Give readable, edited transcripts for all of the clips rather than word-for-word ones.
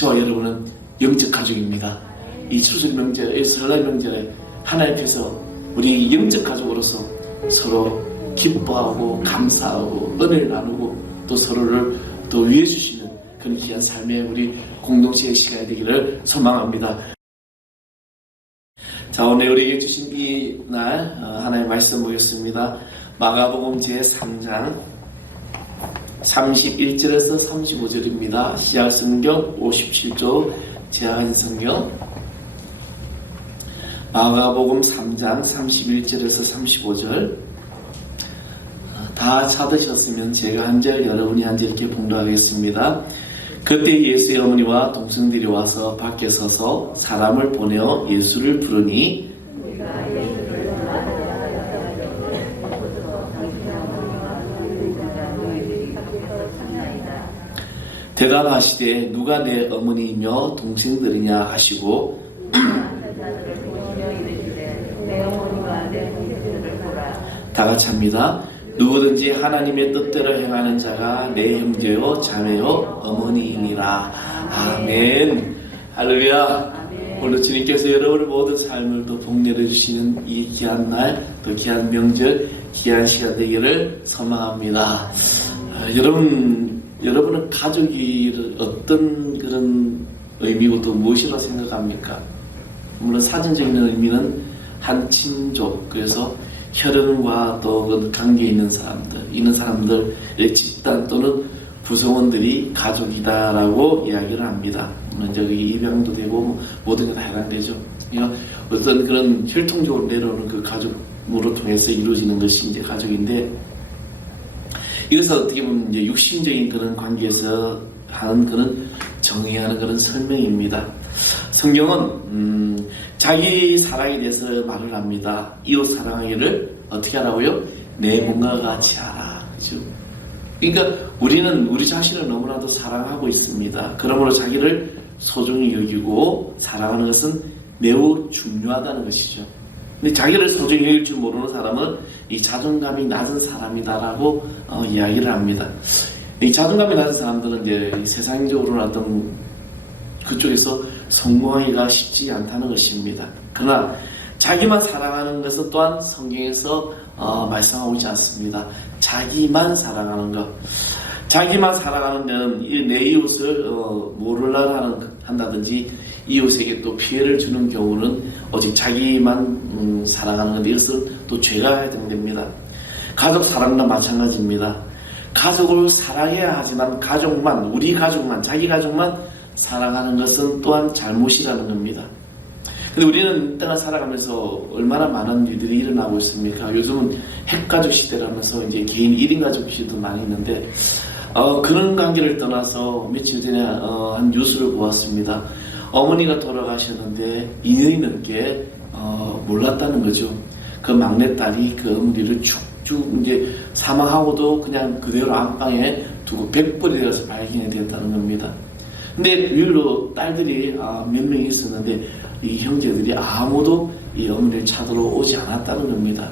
저와 여러분은 영적 가족입니다. 이 추수 명절, 이 설날 명절에 하나님 앞에서 우리 영적 가족으로서 서로 기뻐하고 감사하고 은혜를 나누고 또 서로를 또 위해 주시는 그런 귀한 삶의 우리 공동체의 시간이 되기를 소망합니다. 자, 오늘 우리에게 주신 이 날 하나님의 말씀 보겠습니다. 마가복음 제3장 31절에서 35절입니다. 시작 성경 57조 제한 성경 마가복음 3장 31절에서 35절 다 찾으셨으면 제가 한 절 여러분이 한 절 이렇게 봉독하겠습니다. 그때 예수의 어머니와 동생들이 와서 밖에 서서 사람을 보내어 예수를 부르니 대답하시되 누가 내 어머니이며 동생들이냐 하시고 다같이 합니다. 누구든지 하나님의 뜻대로 행하는 자가 내 형제요 자매요 어머니이니라. 아멘. 할렐루야. 오늘 주님께서 여러분의 모든 삶을 또 복내려 주시는 이 귀한 날, 또 귀한 명절, 귀한 시간 되기를 소망합니다. 여러분은 가족이 어떤 그런 의미고 또 무엇이라고 생각합니까? 물론 사전적인 의미는 한 친족, 그래서 혈연과 또 그 관계에 있는 사람들의 집단 또는 구성원들이 가족이다라고 이야기를 합니다. 저기 입양도 되고 모든 게 다 해당되죠. 어떤 그런 혈통적으로 내려오는 그 가족으로 통해서 이루어지는 것이 이제 가족인데, 이것은 어떻게 보면 이제 육신적인 그런 관계에서 하는 그런 정의하는 그런 설명입니다. 성경은 자기 사랑에 대해서 말을 합니다. 이웃 사랑하기를 어떻게 하라고요? 내 몸과 같이 하라. 그렇죠? 그러니까 우리는 우리 자신을 너무나도 사랑하고 있습니다. 그러므로 자기를 소중히 여기고 사랑하는 것은 매우 중요하다는 것이죠. 근데 자기를 소중히 여길 줄 모르는 사람은 이 자존감이 낮은 사람이다라고 이야기를 합니다. 이 자존감이 낮은 사람들은 이제 세상적으로는 어떤 그쪽에서 성공하기가 쉽지 않다는 것입니다. 그러나 자기만 사랑하는 것은 또한 성경에서 말씀하고 있지 않습니다. 자기만 사랑하는 것. 자기만 사랑하는 데는 내 이웃을 모를라 한다든지 이웃에게 또 피해를 주는 경우는 오직 자기만 사랑하는 건데, 이것은 또 죄가 해당됩니다. 가족 사랑도 마찬가지입니다. 가족을 사랑해야 하지만 우리 가족만, 자기 가족만 사랑하는 것은 또한 잘못이라는 겁니다. 근데 우리는 이 땅을 살아가면서 얼마나 많은 일들이 일어나고 있습니까? 요즘은 핵가족 시대라면서 이제 개인 1인 가족 시대도 많이 있는데, 그런 관계를 떠나서 며칠 전에 한 뉴스를 보았습니다. 어머니가 돌아가셨는데 2년이 넘게 몰랐다는 거죠. 그 막내딸이 그 어머니를 쭉쭉 이제 사망하고도 그냥 그대로 안방에 두고 100벌이 되어서 발견이 됐다는 겁니다. 근데 일로 딸들이 몇 명이 있었는데 이 형제들이 아무도 이 어머니를 찾으러 오지 않았다는 겁니다.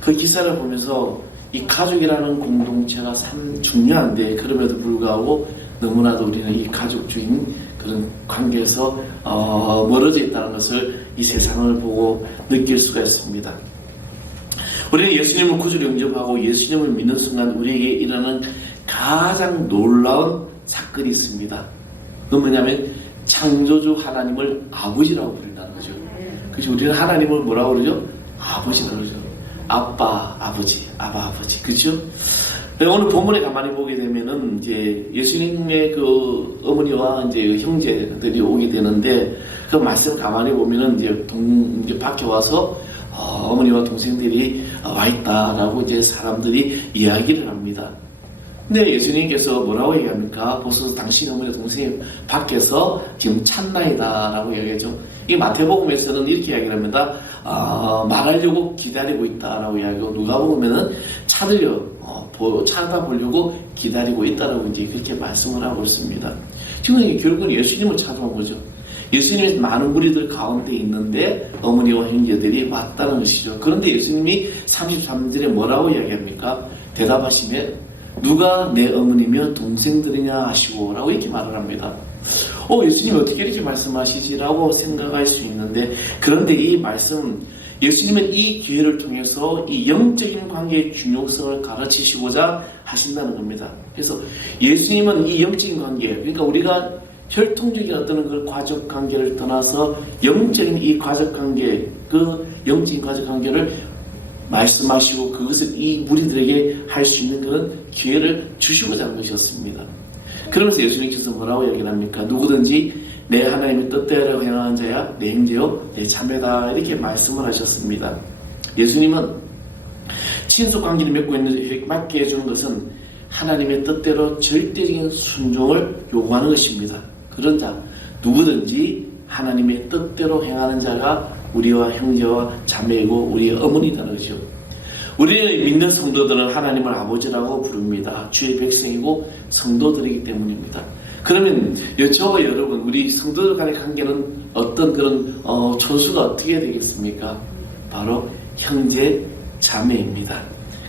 그 기사를 보면서 이 가족이라는 공동체가 참 중요한데, 그럼에도 불구하고 너무나도 우리는 이 가족주인 그런 관계에서 멀어져 있다는 것을 이 세상을 보고 느낄 수가 있습니다. 우리는 예수님을 구주로 영접하고 예수님을 믿는 순간 우리에게 일어나는 가장 놀라운 사건이 있습니다. 그건 뭐냐면 창조주 하나님을 아버지라고 부른다는 거죠. 그래서 우리는 하나님을 뭐라고 그러죠? 아버지라고 그러죠. 아빠, 아버지, 아버지. 그렇죠? 오늘 본문에 가만히 보게 되면은 이제 예수님의 그 어머니와 이제 형제들이 오게 되는데, 그 말씀 가만히 보면은 이제 밖에 와서 어머니와 동생들이 와 있다라고 이제 사람들이 이야기를 합니다. 근데 예수님께서 뭐라고 얘기합니까? 보소서 당신 어머니와 동생이 밖에서 지금 찾나이다 라고 얘기하죠. 이 마태복음에서는 이렇게 이야기를 합니다. 말하려고 기다리고 있다라고 이야기하고, 누가복음에는 찾아보려고 기다리고 있다라고 이제 그렇게 말씀을 하고 있습니다. 지금 결국은 예수님을 찾아온 거죠. 예수님이 많은 무리들 가운데 있는데 어머니와 형제들이 왔다는 것이죠. 그런데 예수님이 33절에 뭐라고 이야기합니까? 대답하시면 누가 내 어머니며 동생들이냐 하시고 라고 이렇게 말을 합니다. 예수님이 어떻게 이렇게 말씀하시지라고 생각할 수 있는데, 그런데 이 말씀, 예수님은 이 기회를 통해서 이 영적인 관계의 중요성을 가르치시고자 하신다는 겁니다. 그래서 예수님은 이 영적인 관계, 그러니까 우리가 혈통적인 어떤 그 가족 관계를 떠나서 영적인 이 가족 관계, 그 영적인 가족 관계를 말씀하시고 그것을 이 무리들에게 할 수 있는 그런 기회를 주시고자 한 것이었습니다. 그러면서 예수님께서 뭐라고 얘기를 합니까? 누구든지 내 하나님의 뜻대로 행하는 자야 내 형제요 내 자매다, 이렇게 말씀을 하셨습니다. 예수님은 친속 관계를 맺게 해주는 것은 하나님의 뜻대로 절대적인 순종을 요구하는 것입니다. 그런 자, 누구든지 하나님의 뜻대로 행하는 자가 우리와 형제와 자매이고 우리의 어머니라는 것이죠. 우리를 믿는 성도들은 하나님을 아버지라고 부릅니다. 주의 백성이고 성도들이기 때문입니다. 그러면 저와 여러분, 우리 성도들 간의 관계는 어떤 그런 초수가 어떻게 되겠습니까? 바로 형제 자매입니다.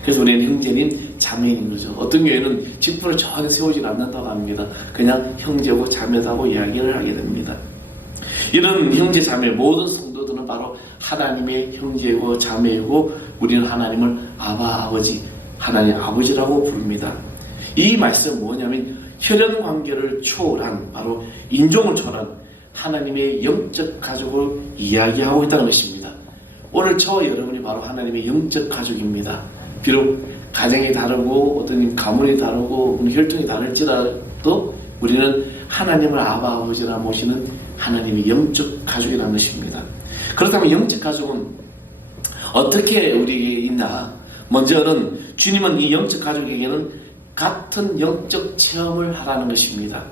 그래서 우리는 형제님 자매인 거죠. 어떤 교회는 직분을 전혀 세우지 않는다고 합니다. 그냥 형제고 자매다고 이야기를 하게 됩니다. 이런 형제 자매, 모든 성도들은 바로 하나님의 형제고 자매이고 우리는 하나님을 아버지, 하나님 아버지라고 부릅니다. 이 말씀은 뭐냐면 혈연 관계를 초월한, 바로 인종을 초월한 하나님의 영적 가족을 이야기하고 있다는 것입니다. 오늘 저와 여러분이 바로 하나님의 영적 가족입니다. 비록 가정이 다르고 어떤 가문이 다르고 혈통이 다를지라도 우리는 하나님을 아버지라 모시는 하나님의 영적 가족이라는 것입니다. 그렇다면 영적 가족은 어떻게 우리에게 있나? 먼저는 주님은 이 영적 가족에게는 같은 영적 체험을 하라는 것입니다.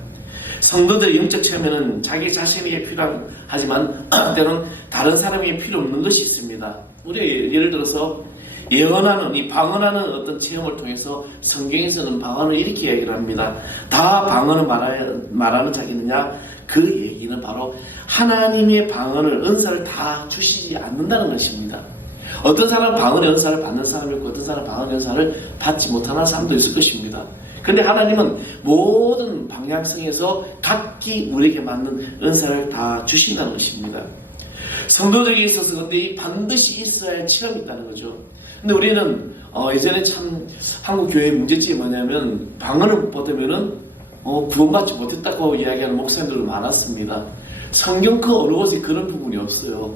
성도들의 영적 체험에는 자기 자신에게 필요하지만 때로는 다른 사람에게 필요 없는 것이 있습니다. 우리 예를 들어서 예언하는, 이 방언하는 어떤 체험을 통해서 성경에서는 방언을 이렇게 얘기를 합니다. 다 방언을 말하는 자겠느냐? 그 얘기는 바로 하나님의 방언을, 은사를 다 주시지 않는다는 것입니다. 어떤 사람은 방언의 은사를 받는 사람이 있고 어떤 사람은 방언의 은사를 받지 못하는 사람도 있을 것입니다. 그런데 하나님은 모든 방향성에서 각기 우리에게 맞는 은사를 다 주신다는 것입니다. 성도들에게 있어서 근데 반드시 있어야 할 체험이 있다는 거죠. 근데 우리는 예전에 참 한국 교회의 문제점이 뭐냐면 방언을 못 받으면은 구원받지 못했다고 이야기하는 목사님들도 많았습니다. 성경 그 어느 곳에 그런 부분이 없어요.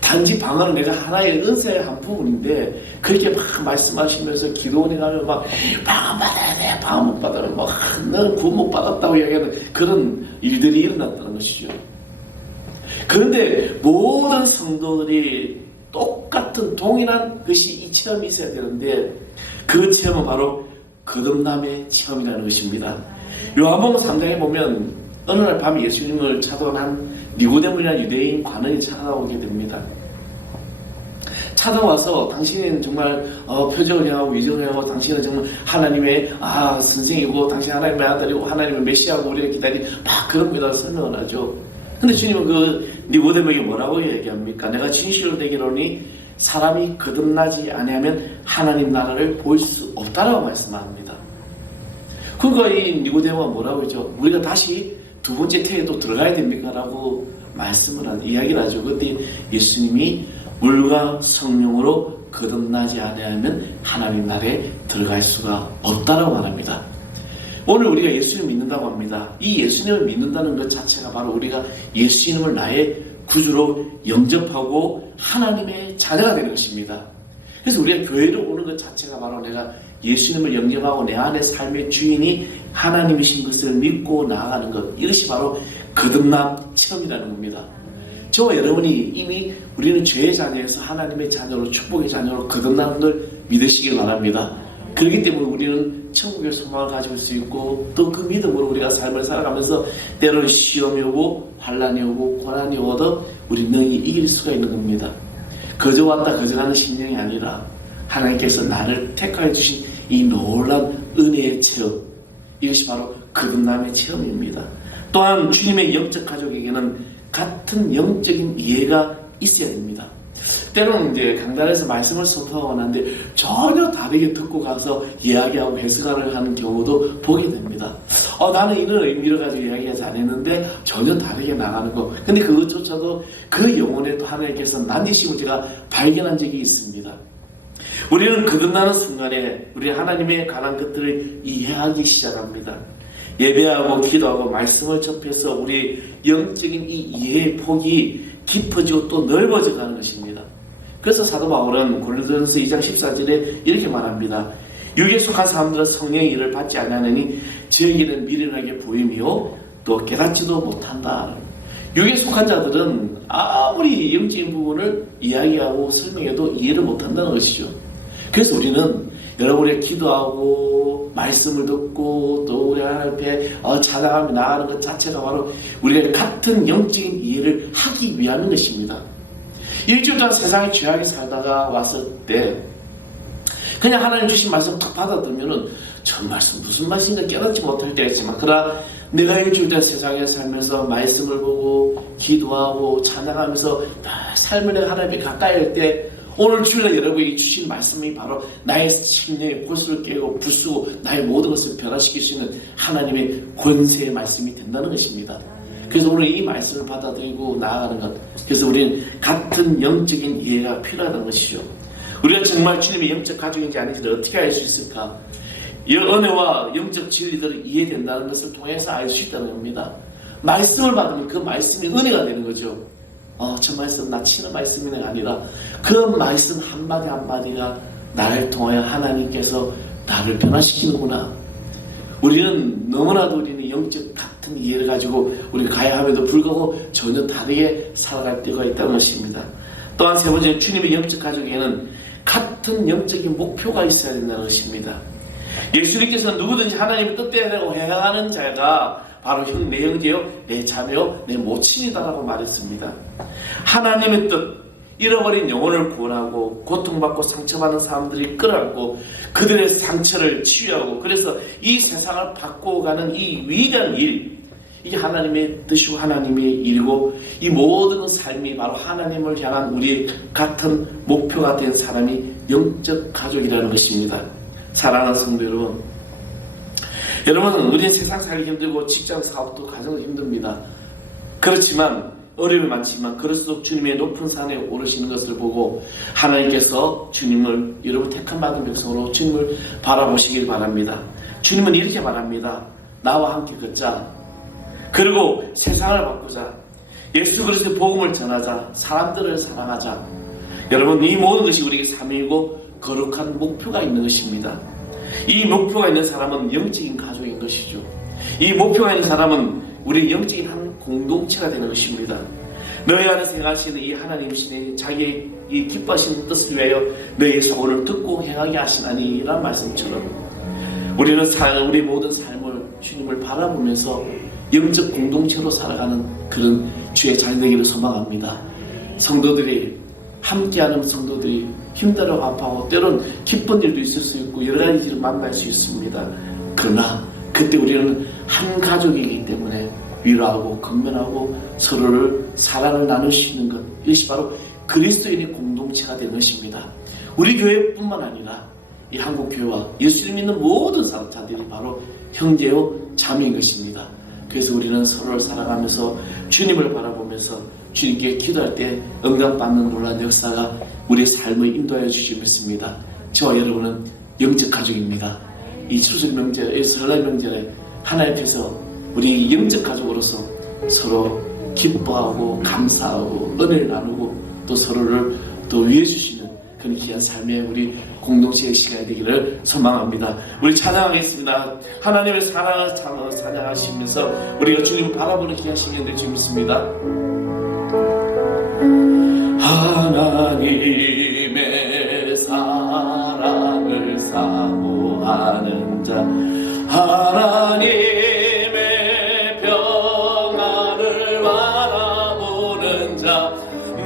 단지 방언은 내가 하나의 은사의 한 부분인데 그렇게 막 말씀하시면서 기도원에 가면 막 방언 받아야 돼, 방언 못 받으면 막 너는 구원 못 받았다고 이야기하는 그런 일들이 일어났다는 것이죠. 그런데 모든 성도들이 똑같은 동일한 것이 이 체험이 있어야 되는데 그 체험은 바로 거듭남의 체험이라는 것입니다. 요한복음 3장에 보면 어느 날 밤에 예수님을 찾아온 니고데모라는 유대인 관원이 찾아오게 됩니다. 찾아와서 당신은 정말 표적을 행하고 위정을 하고 당신은 정말 하나님의 선생이고 당신 하나님의 아들이고 하나님의 메시아고 우리가 기다린 막 그런 거다 설명을 하죠. 근데 주님은 그 니고데모에게 뭐라고 얘기합니까? 내가 진실로 내기로니 사람이 거듭나지 아니하면 하나님 나라를 볼 수 없다라고 말씀합니다. 그러니까 이 니고데모가 뭐라고 했죠? 우리가 다시 두 번째 태에도 들어가야 됩니까? 라고 이야기를 하죠. 그때 예수님이 물과 성령으로 거듭나지 아니하면 하나님 나라에 들어갈 수가 없다라고 말합니다. 오늘 우리가 예수님을 믿는다고 합니다. 이 예수님을 믿는다는 것 자체가 바로 우리가 예수님을 나의 구주로 영접하고 하나님의 자녀가 되는 것입니다. 그래서 우리가 교회로 오는 것 자체가 바로 내가 예수님을 영접하고 내 안의 삶의 주인이 하나님이신 것을 믿고 나아가는 것, 이것이 바로 거듭남 체험이라는 겁니다. 저와 여러분이 이미 우리는 죄의 자녀에서 하나님의 자녀로, 축복의 자녀로 거듭나는 걸 믿으시길 바랍니다. 그렇기 때문에 우리는 천국의 소망을 가질 수 있고 또 그 믿음으로 우리가 삶을 살아가면서 때로는 시험이 오고 환난이 오고 고난이 오도 우리 능히 이길 수가 있는 겁니다. 거저 왔다 거저 가는 심령이 아니라 하나님께서 나를 택하여 주신 이 놀라운 은혜의 체험, 이것이 바로 거듭남의 체험입니다. 또한 주님의 영적 가족에게는 같은 영적인 이해가 있어야 됩니다. 때로는 이제 강단에서 말씀을 선포하고 나는데 전혀 다르게 듣고 가서 이야기하고 해석을 하는 경우도 보게 됩니다. 나는 이런 의미를 가지고 이야기하지 않았는데 전혀 다르게 나가는 거. 근데 그것조차도 그 영혼에 또 하나님께서 난디심을 제가 발견한 적이 있습니다. 우리는 거듭나는 순간에 우리 하나님에 관한 것들을 이해하기 시작합니다. 예배하고 기도하고 말씀을 접해서 우리 영적인 이 이해의 폭이 깊어지고 또 넓어져 가는 것입니다. 그래서 사도 바울은 고린도전서 2장 14절에 이렇게 말합니다. 육에 속한 사람들은 성령의 일을 받지 아니하느니 저에게는 미련하게 보임이요 또 깨닫지도 못한다. 육에 속한 자들은 아무리 영적인 부분을 이야기하고 설명해도 이해를 못한다는 것이죠. 그래서 우리는 여러분의 기도하고 말씀을 듣고 또 우리 하나님 앞에 찬양하며 나아가는 것 자체가 바로 우리가 같은 영적인 이해를 하기 위함인 것입니다. 일주일 동안 세상에 죄악에 살다가 왔을 때 그냥 하나님 주신 말씀 탁 받아들면은 저 말씀 무슨 말씀인가 깨닫지 못할 때가 있지만, 그러나 내가 일주일 동안 세상에 살면서 말씀을 보고 기도하고 찬양하면서 삶을 내가 하나님께 가까이 할 때 오늘 주일날 여러분에게 주신 말씀이 바로 나의 심령의 골수를 깨고 부수고 나의 모든 것을 변화시킬 수 있는 하나님의 권세의 말씀이 된다는 것입니다. 그래서 오늘 이 말씀을 받아들이고 나아가는 것, 그래서 우리는 같은 영적인 이해가 필요하다는 것이죠. 우리가 정말 주님의 영적 가족인지 아닌지를 어떻게 알 수 있을까? 이 은혜와 영적 진리들을 이해된다는 것을 통해서 알 수 있다는 겁니다. 말씀을 받으면 그 말씀이 은혜가 되는 거죠. 저 말씀 나 치는 말씀이 아니라 그 말씀 한마디 한마디가 나를 통하여 하나님께서 나를 변화시키는구나. 우리는 너무나도 우리는 영적 같은 이해를 가지고 우리가 가야 함에도 불구하고 전혀 다르게 살아갈 때가 있다는 것입니다. 또한 세 번째, 주님의 영적 가족에는 같은 영적인 목표가 있어야 된다는 것입니다. 예수님께서는 누구든지 하나님의 뜻대로 행하는 자가 바로 내 형제요, 내 자매요, 내 모친이다라고 말했습니다. 하나님의 뜻, 잃어버린 영혼을 구원하고 고통받고 상처받는 사람들이 끌어안고 그들의 상처를 치유하고, 그래서 이 세상을 바꿔가는 이 위대한 일, 이게 하나님의 뜻이고 하나님의 일이고, 이 모든 삶이 바로 하나님을 향한 우리 같은 목표가 된 사람이 영적 가족이라는 것입니다. 사랑하는 성도 여러분, 우리는 세상 살기 힘들고 직장 사업도 가정도 힘듭니다. 그렇지만 어려움이 많지만 그럴수록 주님의 높은 산에 오르시는 것을 보고 하나님께서 주님을, 여러분 택한 받은 백성으로 주님을 바라보시길 바랍니다. 주님은 이렇게 말합니다. 나와 함께 걷자. 그리고 세상을 바꾸자. 예수 그리스도의 복음을 전하자. 사람들을 사랑하자. 여러분, 이 모든 것이 우리에게 삶이고 거룩한 목표가 있는 것입니다. 이 목표가 있는 사람은 영적인 가족인 것이죠. 이 목표가 있는 사람은 우리 영적인 한 공동체가 되는 것입니다. 너희 안에 생각하시는 이 하나님 신의 자기의 이 기뻐하시는 뜻을 위하여 너희의 소원을 듣고 행하게 하시나니 라는 말씀처럼 우리는 우리 모든 삶을 주님을 바라보면서 영적 공동체로 살아가는 그런 주의 잘 되기를 소망합니다. 성도들이 함께하는 성도들이 힘들어 아파하고 때론 기쁜 일도 있을 수 있고 여러 가지 일을 만날 수 있습니다. 그러나 그때 우리는 한 가족이기 때문에 위로하고 건면하고 서로를 사랑을 나눌 수 있는 것, 이것이 바로 그리스도인의 공동체가 되는 것입니다. 우리 교회뿐만 아니라 이 한국교회와 예수를 믿는 모든 사람들이 바로 형제요 자매인 것입니다. 그래서 우리는 서로를 사랑하면서 주님을 바라보면서 주님께 기도할 때 응답받는 놀라운 역사가 우리의 삶을 인도하여 주시길 믿습니다. 저와 여러분은 영적 가족입니다. 이 추석 명절, 설날 명절에 하나님 앞에서 우리 영적 가족으로서 서로 기뻐하고 감사하고 은혜를 나누고 또 서로를 또 위해 주시는 그런 귀한 삶의 우리 공동체의 시간이 되기를 소망합니다. 우리 찬양하겠습니다. 하나님의 사랑을 찬양하시면서 우리가 주님을 바라보는 귀한 시간이 될 줄 믿습니다. 하나님의 사랑을 사모하는 자, 하나님의 평안을 바라보는 자,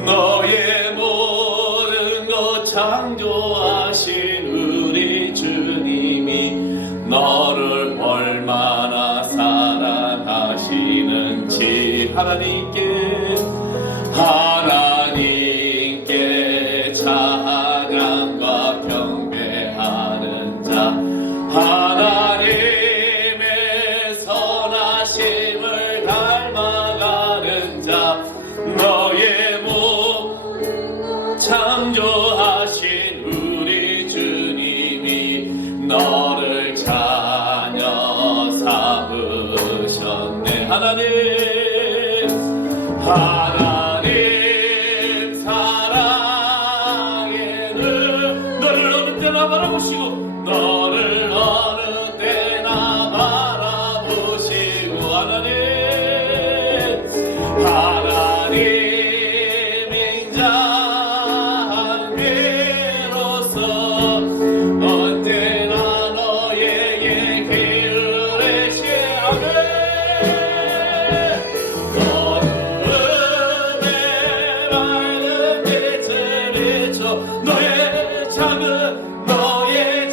너의 모든 것 창조하신 우리 주님이 너를 얼마나 사랑하시는지 하나님께 찬양과 경배하는 자, 하나님의 성 하나님 사랑에는 너를 어느 때나 바라보시고 너를 어느 때나 바라보시고 하나님 인자함으로써 언제나 너에게 길을 내시하네 어둠에 맑은 빛을 비춰 너의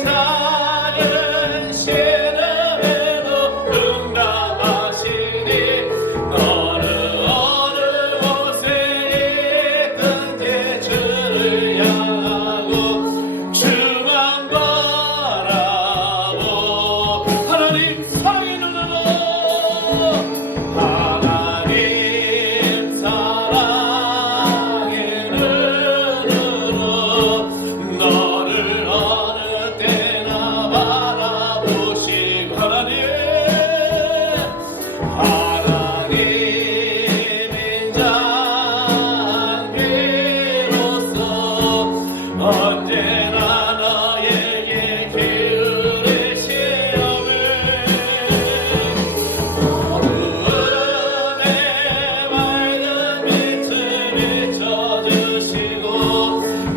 작은 시름에도 응답하시니 너는 어느 곳에 있든지 주를 향하고 주만 바라보 하나님 사랑의 눈으로 하나님 사랑의 눈으로 너를 어느 때나 바라보시고 하나님 인자함으로써 언제나 너에게 기울이시오매 어둠에 맑은 빛을 비춰주시고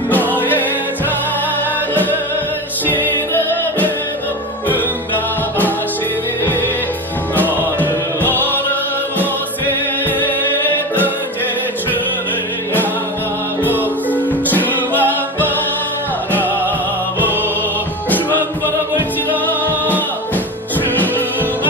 너의 작은 시름에도 응답하시니 너를 어느 곳에 있든지 주를 향하고 주만 바라볼지라 주만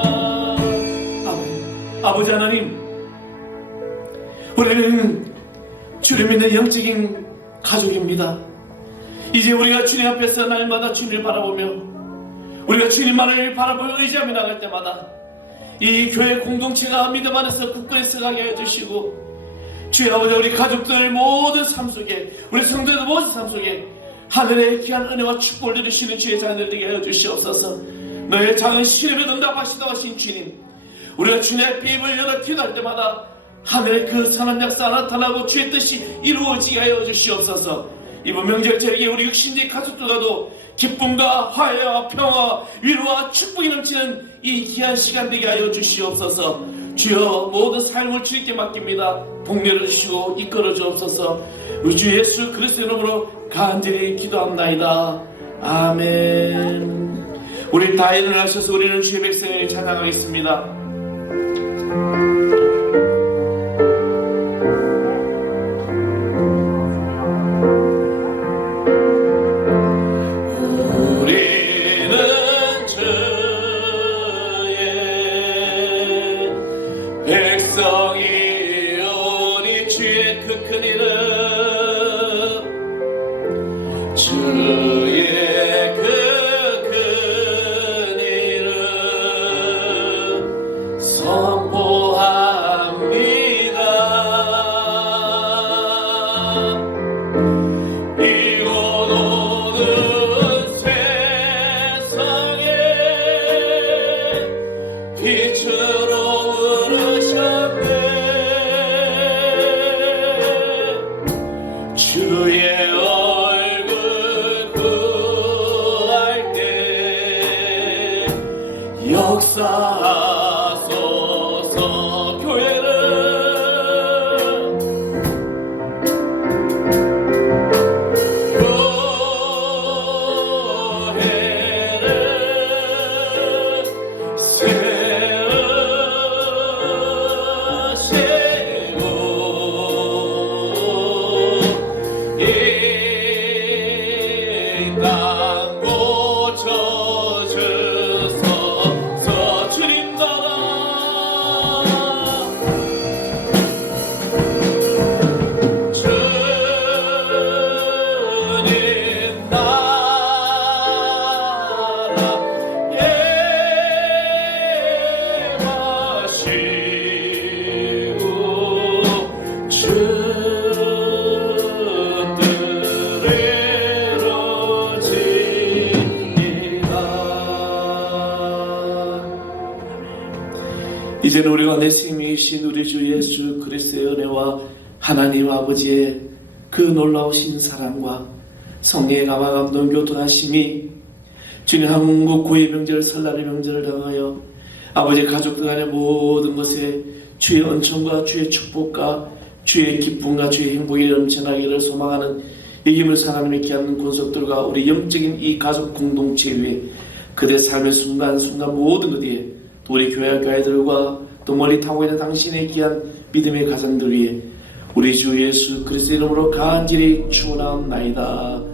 바라볼지라 아버지 하나님 우리는 주를 믿는 영적인 가족입니다. 이제 우리가 주님 앞에서 날마다 주님을 바라보며 우리가 주님만을 바라보며 의지하며 나갈 때마다 이 교회 공동체가 믿음 안에서 굳건히 서가게 해주시고 주의 아버지 우리 가족들 모든 삶 속에 우리 성도들 모든 삶 속에 하늘의 귀한 은혜와 축복을 누리시는 주의 자녀들 되게 하여 주시옵소서. 너의 작은 시름에 응답하시다 하신 주님 우리가 주님 앞에 입을 열어 기도할 때마다 하늘의 그 선한 역사 나타나고 주의 뜻이 이루어지게 하여 주시옵소서. 이번 명절절에 우리 육신의 가족들과도 기쁨과 화해와 평화 위로와 축복이 넘치는 이 귀한 시간 되게 하여 주시옵소서. 주여 모든 삶을 주님께 맡깁니다. 복렬을 주시고 이끌어 주옵소서. 우리 주 예수 그리스도의 이름으로 간절히 기도합나이다. 아멘. 우리 다 일어나셔서 우리는 주의 백성을 찬양하겠습니다. 주의 그 큰 이름 선포합니다. 이곳 오는 세상에 빛으로 부르셨네. 주의 역사하소서. 교회를 세우시고 이 땅 고쳐주소서. 주님 이제는 우리가 내 생명이신 우리 주 예수 그리스도의 은혜와 하나님 아버지의 그 놀라우신 사랑과 성령의 감화 감동 교통하심이 주님 한국 구의 명절 설날의 명절을 당하여 아버지 가족들 간의 모든 것에 주의 은총과 주의 축복과 주의 기쁨과 주의 행복이 넘쳐나기를 소망하는 이김을 사랑하는 귀한 권속들과 우리 영적인 이 가족 공동체 위에 그대 삶의 순간순간 모든 것 위에 또 우리 교회들과 또 멀리 타고 있는 당신의 귀한 믿음의 가정들 위에 우리 주 예수 그리스도 이름으로 간절히 축원하옵나이다.